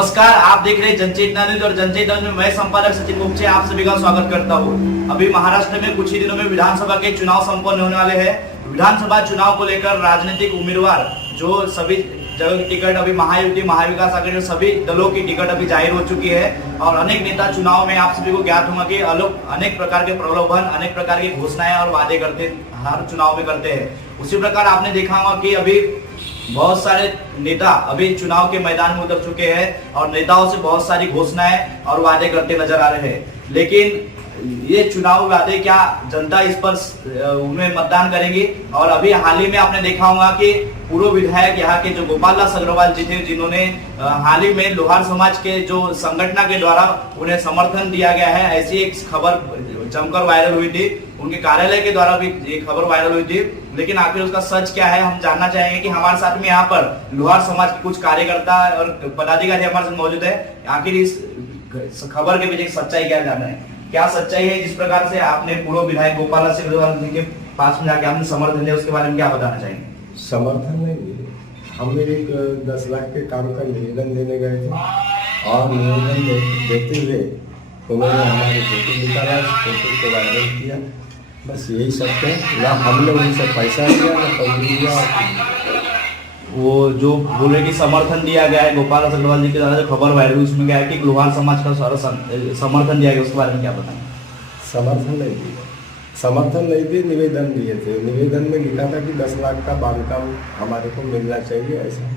नमस्कार, आप देख रहे हैं जनचेतना न्यूज और जनचेतना न्यूज में मैं संपादक सचिन मुखर्जी आप सभी का स्वागत करता हूं। अभी महाराष्ट्र में कुछ ही दिनों में विधानसभा के चुनाव संपन्न होने वाले हैं। विधानसभा चुनाव को लेकर राजनीतिक उम्मीदवार जो सभी जगह की टिकट अभी महायुति महाविकास आघाड़ी सभी दलों की टिकट अभी जाहिर हो चुकी है और अनेक नेता चुनाव में आप सभी को ज्ञात होगा कि अनेक प्रकार के प्रलोभन, अनेक प्रकार की घोषणाएं और वादे करते हर चुनाव में करते हैं। उसी प्रकार आपने देखा होगा कि अभी बहुत सारे नेता अभी चुनाव के मैदान में उतर चुके हैं और नेताओं से बहुत सारी घोषणाएं और वादे करते नजर आ रहे हैं। लेकिन ये चुनाव वादे क्या जनता इस पर उन्हें मतदान करेंगी? और अभी हाल ही में आपने देखा होगा कि पूर्व विधायक यहाँ के जो गोपाल दास अग्रवाल जी थे, जिन्होंने हाल ही में लोहार समाज के जो संगठन के द्वारा उन्हें समर्थन दिया गया है, ऐसी एक खबर जमकर वायरल हुई थी। उनके कार्यालय के द्वारा भी ये खबर वायरल हुई थी। लेकिन आखिर उसका सच क्या है, हम जानना चाहेंगे कि हमारे साथ में यहाँ पर लोहार समाज के कुछ कार्यकर्ता और पदाधिकारी हमारे साथ मौजूद है। आखिर इस खबर के पीछे सच्चाई क्या जानना है, क्या सच्चाई है जिस प्रकार से आपने पूर्व विधायक गोपाल दास अग्रवाल जी के पास में जाके आपने समर्थन दिया, उसके बारे में क्या बताना चाहेंगे? समर्थन नहीं, हम एक 10 लाख के काम का निवेदन देने गए थे और निवेदन देते हुए उन्होंने हमारे फोटो निकाला, फोटो को वायरल किया। बस यही सब है, ना हमने उनसे पैसा लिया ना पैसा लिया। वो जो बोले कि समर्थन दिया गया है गोपाल दास अग्रवाल जी के द्वारा, जो खबर वायरल हुई उसमें क्या है कि लोहार समाज का सारा समर्थन दिया गया, उसके बारे में क्या बताएं? समर्थन नहीं दिए, निवेदन दिए थे। निवेदन में लिखा था कि 10 लाख का बांधकाम हमारे को मिलना चाहिए, ऐसा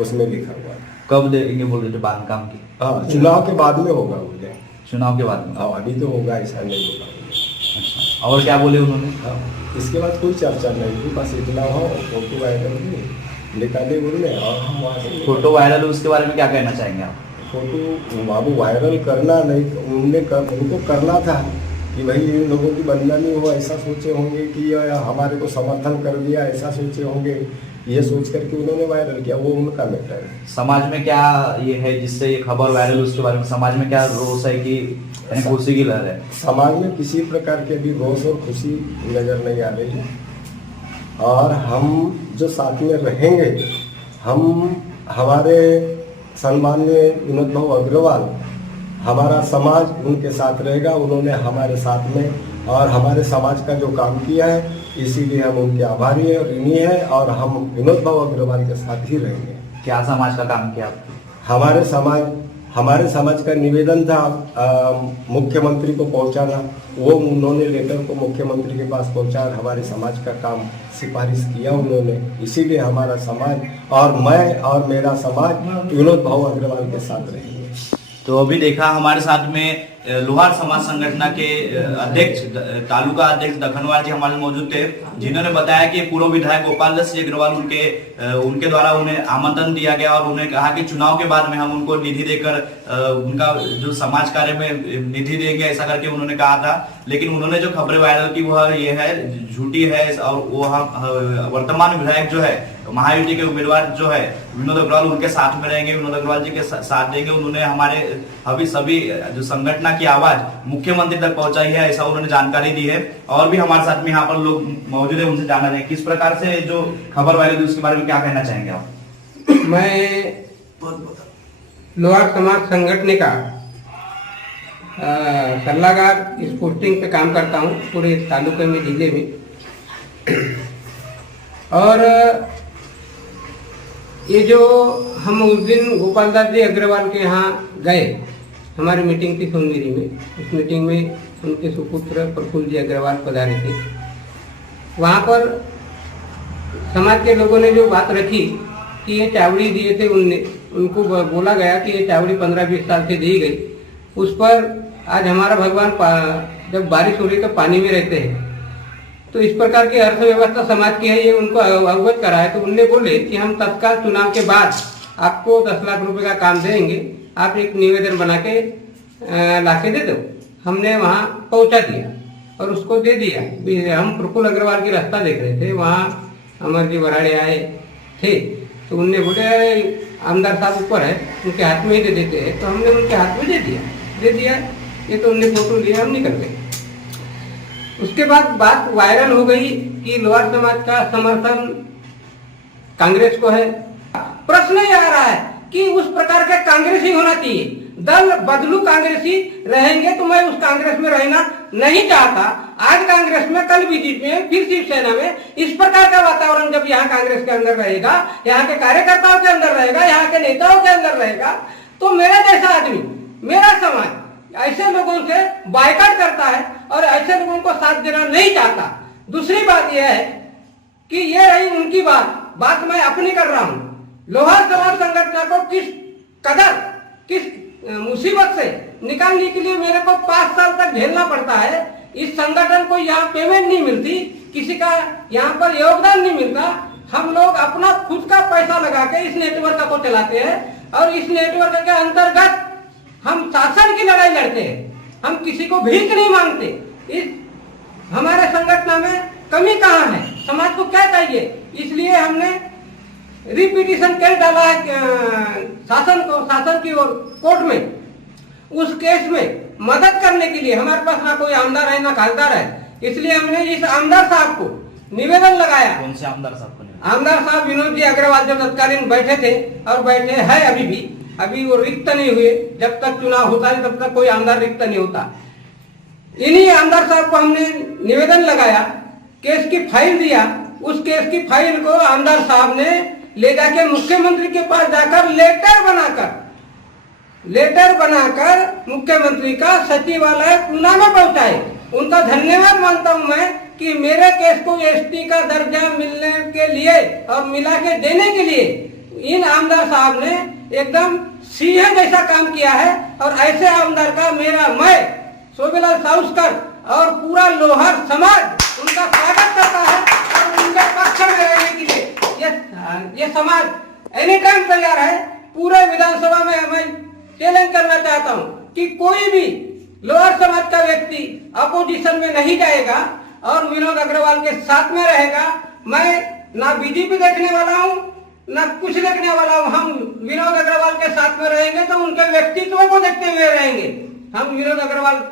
उसमें लिखा हुआ था। कब देंगे बोल रहे थे बांधकाम की? हाँ, चुनाव के बाद में होगा बोले। चुनाव के बाद में? हाँ, अभी तो होगा ऐसा नहीं होगा। अच्छा, और क्या बोले उन्होंने? हाँ, इसके बाद कोई चर्चा नहीं हुई, बस इतना हो फोटो वायरल हुई निकाले उन्होंने और हम वहाँ से फोटो वायरल उसके बारे में क्या कहना चाहेंगे आप? फोटो बाबू वायरल करना नहीं, उनको करना था कि भाई इन लोगों की बदनामी हो, ऐसा सोचे होंगे कि हमारे को समर्थन कर दिया, ऐसा सोचे होंगे। ये सोच करके उन्होंने वायरल किया, वो उनका मैटर है। समाज में क्या ये है जिससे ये खबर वायरल, उसके बारे में समाज में क्या रोष है कि खुशी की लहर है? समाज में किसी प्रकार के भी रोष और खुशी नजर नहीं आ रही है। और हम जो साथ में रहेंगे, हम हमारे सम्माननीय विनोद भाऊ अग्रवाल, हमारा समाज उनके साथ रहेगा। उन्होंने हमारे साथ में और हमारे समाज का जो काम किया है, इसीलिए हम उनके आभारी हैं और ऋणी हैं और हम विनोद भाऊ अग्रवाल के साथ ही रहेंगे। क्या समाज का काम किया? हमारे समाज का निवेदन था मुख्यमंत्री को पहुंचाना, वो उन्होंने लेटर को मुख्यमंत्री के पास पहुंचा, हमारे समाज का काम सिफारिश किया उन्होंने। इसीलिए हमारा समाज और मैं और मेरा समाज विनोद भाऊ अग्रवाल के साथ रहेंगे। तो अभी देखा हमारे साथ में लोहार समाज संगठन के अध्यक्ष तालुका अध्यक्ष दखनवार जी हमारे मौजूद थे, जिन्होंने बताया कि पूर्व विधायक गोपाल दास अग्रवाल उनके द्वारा उन्हें आमंत्रण दिया गया और उन्हें कहा कि चुनाव के बाद में हम उनको निधि देकर उनका जो समाज कार्य में निधि देंगे, ऐसा करके उन्होंने कहा था। लेकिन उन्होंने जो खबरें वायरल की वह ये है झूठी है और वो वर्तमान विधायक जो है महायुति के उम्मीदवार जो है विनोद अग्रवाल, उनके साथ में रहेंगे, विनोद अग्रवाल जी के साथ देंगे। उन्होंने हमारे अभी सभी जो संगठन की आवाज मुख्यमंत्री तक पहुंचाई है, ऐसा उन्होंने जानकारी दी है। और भी हमारे साथ में यहाँ पर लोग मौजूद है, उनसे जानना है किस प्रकार से जो खबर वायरल हुई उसके बारे में क्या कहना चाहेंगे आप? मैं लोहार समाज संगठन का सलाहकार इस पोस्टिंग पे काम करता हूँ पूरे तालुके में, जिले में। और ये जो हम उस दिन गोपाल दास जी अग्रवाल के यहाँ गए, हमारी मीटिंग थी सोनगिरी में। उस मीटिंग में उनके सुपुत्र प्रफुल्ल जी अग्रवाल पधारे थे। वहाँ पर समाज के लोगों ने जो बात रखी कि ये चावड़ी दिए थे, उनको बोला गया कि ये चावड़ी 15-20 साल से दी गई। उस पर आज हमारा भगवान जब बारिश हो रही तो पानी में रहते हैं, तो इस प्रकार की अर्थव्यवस्था समाज की है, ये उनको अवगत कराया। तो उनने बोले कि हम तत्काल चुनाव के बाद आपको 10 लाख रुपए का काम देंगे, आप एक निवेदन बना के लाके दे दो। हमने वहाँ पहुँचा दिया और उसको दे दिया। हम प्रफुल्ल अग्रवाल की रास्ता देख रहे थे, वहाँ अमर जी बराड़े आए थे, तो उनने बोले आमदार साहब ऊपर है, उनके हाथ में ही दे देते हैं। तो हमने उनके हाथ में दे दिया। ये तो उनने फोटो लिया, हम निकल गए। उसके बाद बात वायरल हो गई कि लोहार समाज का समर्थन कांग्रेस को है। प्रश्न ये आ रहा है कि उस प्रकार का कांग्रेस ही होना चाहिए। दल बदलू कांग्रेसी रहेंगे तो मैं उस कांग्रेस में रहना नहीं चाहता। आज कांग्रेस में, कल बीजेपी में, फिर शिवसेना में, इस प्रकार का वातावरण जब यहाँ कांग्रेस के अंदर रहेगा, यहाँ के कार्यकर्ताओं के अंदर रहेगा, यहाँ के नेताओं के अंदर रहेगा, तो मेरा जैसा आदमी, मेरा समाज ऐसे लोगों से बायकॉट करता है और ऐसे लोगों को साथ देना नहीं चाहता। दूसरी बात यह है कि ये रही उनकी बात मैं अपनी कर रहा हूं। लोहार समाज संगठन को किस मुसीबत से निकालने के लिए मेरे को 5 साल तक झेलना पड़ता है। इस संगठन को यहाँ पेमेंट नहीं मिलती, किसी का यहाँ पर योगदान नहीं मिलता। हम लोग अपना खुद का पैसा लगा के इस नेटवर्क को चलाते हैं और इस नेटवर्क के अंतर्गत हम शासन की लड़ाई लड़ते हैं। हम किसी को भीख नहीं मांगते। इस हमारे संगठन में कमी कहाँ है, समाज को क्या चाहिए, इसलिए हमने रिपीटिशन केस डाला है शासन की ओर कोर्ट में। उस केस में मदद करने के लिए हमारे पास ना कोई आमदार है ना खासदार है, इसलिए हमने इस आमदार साहब को निवेदन लगाया। कौन से आमदार साहब को? आमदार साहब विनोद जी अग्रवाल जब तत्कालीन बैठे थे और बैठे हैं अभी भी, अभी वो रिक्त नहीं हुए। जब तक चुनाव होता है तब तक कोई आमदार रिक्त नहीं होता। इन्हीं आमदार साहब को हमने निवेदन लगाया, केस की फाइल दिया। उस केस की फाइल को आमदार साहब ने ले जाके मुख्यमंत्री के पास जाकर लेटर बनाकर मुख्यमंत्री का सचिवालय पूना में पहुंचाए। उनका धन्यवाद मानता हूं मैं कि मेरे केस को एसटी का दर्जा मिलने के लिए और मिला के देने के लिए इन आमदार साहब ने एकदम सिंह जैसा काम किया है। और ऐसे आमदार का मैं शोभेलाल साउस्कर और पूरा लोहार समाज उनका स्वागत करता है और उनके पक्ष में रहने के लिए ये समाज एनी टाइम तैयार है। पूरे विधानसभा में मैं चैलेंज करना चाहता हूं कि कोई भी लोअर समाज का व्यक्ति अपोजिशन में नहीं जाएगा और विनोद अग्रवाल के साथ में रहेगा। मैं ना बीजेपी देखने वाला हूं ना कुछ देखने वाला हूं। हम विनोद अग्रवाल के साथ में रहेंगे तो उनके व्यक्तित्व को देखते हुए रहेंगे। हम विनोद अग्रवाल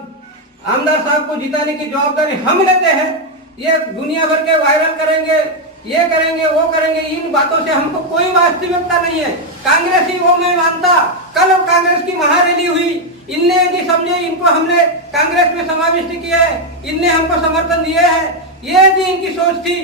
आमदार साहब को जिताने की जवाबदारी हम लेते हैं। ये दुनिया भर के वायरल करेंगे, ये करेंगे, वो करेंगे, इन बातों से हमको कोई वास्तविकता नहीं है। कांग्रेस ही वो मैं मानता। कल कांग्रेस की महारैली हुई, इनने यदि समझे इनको हमने कांग्रेस में समाविष्ट किया है, इनने हमको समर्थन दिए है, ये यदि इनकी सोच थी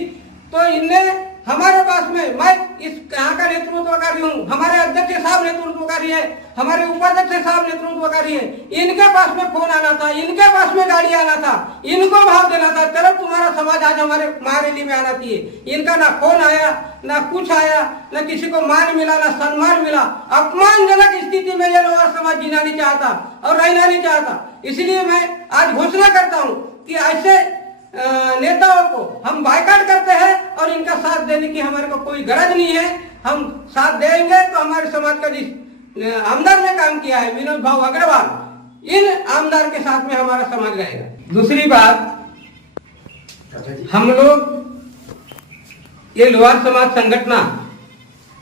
तो इनने हमारे पास में, मैं इस यहाँ का नेतृत्वकारी हूँ, हमारे अध्यक्ष साहब नेतृत्वकारी है, हमारे उपाध्यक्ष साहब नेतृत्वकारी है, इनके पास में फोन आना था, इनके पास में गाड़ी आना था, इनको भाव देना था, चलो तुम्हारा समाज आज हमारे महारैली में आना चाहिए। इनका ना फोन आया, ना कुछ आया, ना किसी को मान मिला, ना सम्मान मिला। अपमानजनक स्थिति में ये लोअर समाज जीना नहीं चाहता और रहना नहीं चाहता। इसलिए मैं आज घोषणा करता हूँ कि ऐसे नेताओं को हम बायकॉट करते हैं और इनका साथ देने की हमारे को कोई गरज नहीं है। हम साथ देंगे तो हमारे समाज का जिस आमदार ने काम किया है विनोद भाऊ अग्रवाल, इन आमदार के साथ में हमारा समाज रहेगा। दूसरी बात, हम लोग ये लोहार समाज संगठन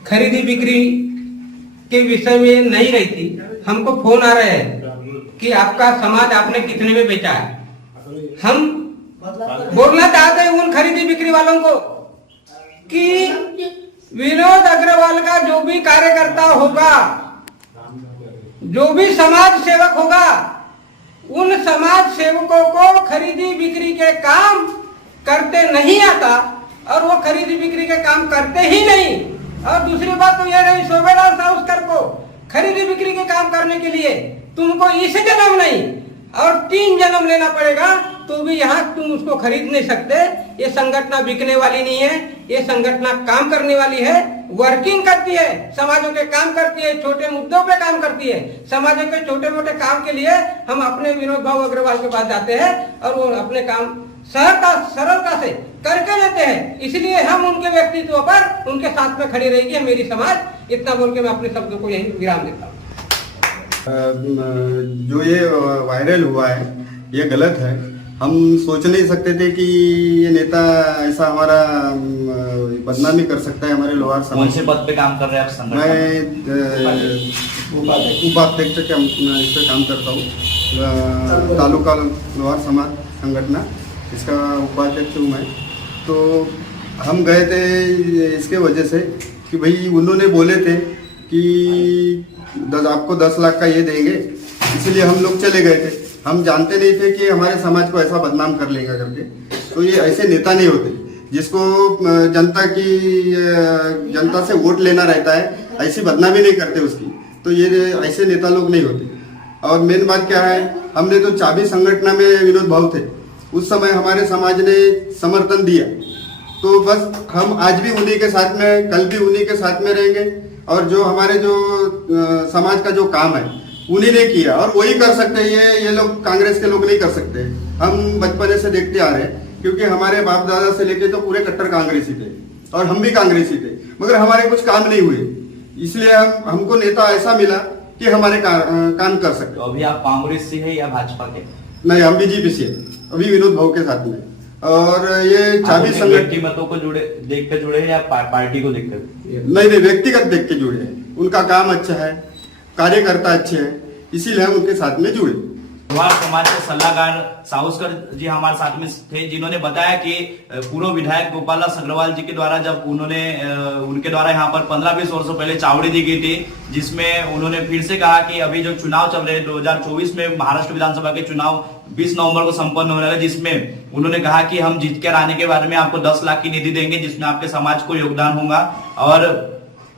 खरीदी बिक्री के विषय में नहीं रहती। हमको फोन आ रहे हैं कि आपका समाज आपने कितने में बेचा है। हम बोलना चाहते हैं उन खरीदी बिक्री वालों को कि विनोद अग्रवाल का जो भी कार्यकर्ता होगा, जो भी समाज सेवक होगा, उन समाज सेवकों को खरीदी बिक्री के काम करते नहीं आता और वो खरीदी बिक्री के काम करते ही नहीं। और दूसरी बात तो यह रही शोभेलाल साउस्कर को खरीदी बिक्री के काम करने के लिए तुमको इस जन्म नहीं और 3 जन्म लेना पड़ेगा तो भी यहाँ तुम उसको खरीद नहीं सकते। ये संगठन बिकने वाली नहीं है, ये संगठन काम करने वाली है, वर्किंग करती है, समाजों के काम करती है, छोटे मुद्दों पे काम करती है। समाजों के छोटे मोटे काम के लिए हम अपने विनोद भाऊ अग्रवाल के पास जाते हैं और वो अपने काम सरलता से करके लेते हैं। इसलिए हम उनके व्यक्तित्व पर उनके साथ में खड़ी रहेगी मेरी समाज। इतना बोल के मैं अपने शब्दों को यही विराम देता हूँ। जो ये वायरल हुआ है ये गलत है। हम सोच नहीं सकते थे कि ये नेता ऐसा हमारा बदनामी कर सकता है हमारे लोहार समाज। कौन से पद पे काम कर रहे हैं आप संगठन? मैं उपाध्यक्ष के इस पे काम करता हूँ। तालुका लोहार समाज संगठन इसका उपाध्यक्ष हूँ मैं। तो हम गए थे इसके वजह से कि भाई उन्होंने बोले थे कि आपको 10 लाख का ये देंगे, इसलिए हम लोग चले गए थे। हम जानते नहीं थे कि हमारे समाज को ऐसा बदनाम कर लेगा करके। तो ये ऐसे नेता नहीं होते जिसको जनता से वोट लेना रहता है, ऐसी बदनामी नहीं करते उसकी। तो ये ऐसे नेता लोग नहीं होते। और मेन बात क्या है, हमने तो चाबी संगठन में विनोद भाऊ थे, उस समय हमारे समाज ने समर्थन दिया। तो बस हम आज भी उन्हीं के साथ में, कल भी उन्हीं के साथ में रहेंगे। और जो हमारे जो समाज का जो काम है उन्हीं ने किया और वही कर सकते हैं। ये लोग कांग्रेस के लोग नहीं कर सकते। हम बचपने से देखते आ रहे हैं, क्योंकि हमारे बाप दादा से लेके तो पूरे कट्टर कांग्रेसी थे और हम भी कांग्रेसी थे, मगर हमारे कुछ काम नहीं हुए। इसलिए हमको नेता ऐसा मिला कि हमारे काम कर सकते। तो अभी आप कांग्रेस से है या भाजपा के? नहीं, हम बीजेपी से, अभी विनोद भाऊ के साथ में। और ये चाबी संगठन व्यक्तिगतों को देख कर जुड़े हैं या पार्टी को देखकर? नहीं, व्यक्तिगत देख के जुड़े हैं। उनका काम अच्छा है, कार्यकर्ता अच्छे हैं, इसीलिए हम उनके साथ में जुड़े। लोहार समाज के सलाहकार साहुस्कर जी हमारे साथ में थे, जिन्होंने बताया कि पूर्व विधायक गोपाल दास अग्रवाल जी के द्वारा जब उनके द्वारा यहाँ पर 15-20 वर्षों पहले चावड़ी दी गई थी, जिसमें उन्होंने फिर से कहा कि अभी जो चुनाव चल रहे हैं 2024 में महाराष्ट्र विधानसभा के चुनाव 20 नवंबर को संपन्न होने वाले, जिसमें उन्होंने कहा कि हम जीत कर आने के बाद में आपको 10 लाख की निधि देंगे, जिसमें आपके समाज को योगदान होगा। और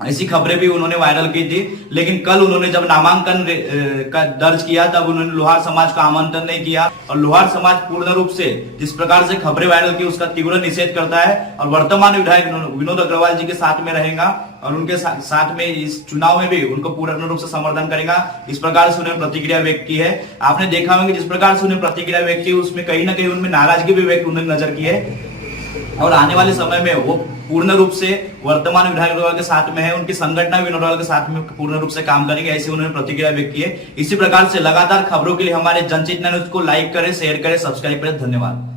ऐसी खबरें भी उन्होंने वायरल की थी। लेकिन कल उन्होंने जब नामांकन का दर्ज किया, तब उन्होंने लोहार समाज का आमंत्रण नहीं किया। और लोहार समाज पूर्ण रूप से जिस प्रकार से खबरें वायरल की उसका तीव्र निषेध करता है और वर्तमान विधायक विनोद अग्रवाल जी के साथ में रहेगा और उनके साथ में इस चुनाव में भी उनको पूर्ण रूप से समर्थन करेगा। इस प्रकार से उन्होंने प्रतिक्रिया व्यक्त की है। आपने देखा होगा कि जिस प्रकार से उन्होंने प्रतिक्रिया व्यक्त की, उसमें कहीं ना कहीं उनमें नाराजगी भी व्यक्त उन्होंने नजर की है। और आने वाले समय में वो पूर्ण रूप से वर्तमान विधायक के साथ में है, उनकी संगठन विनोद अग्रवाल के साथ में पूर्ण रूप से काम करेंगे, ऐसे उन्होंने प्रतिक्रिया व्यक्त की है। इसी प्रकार से लगातार खबरों के लिए हमारे जनचेतना न्यूज को लाइक करें, शेयर करें, सब्सक्राइब करें। धन्यवाद।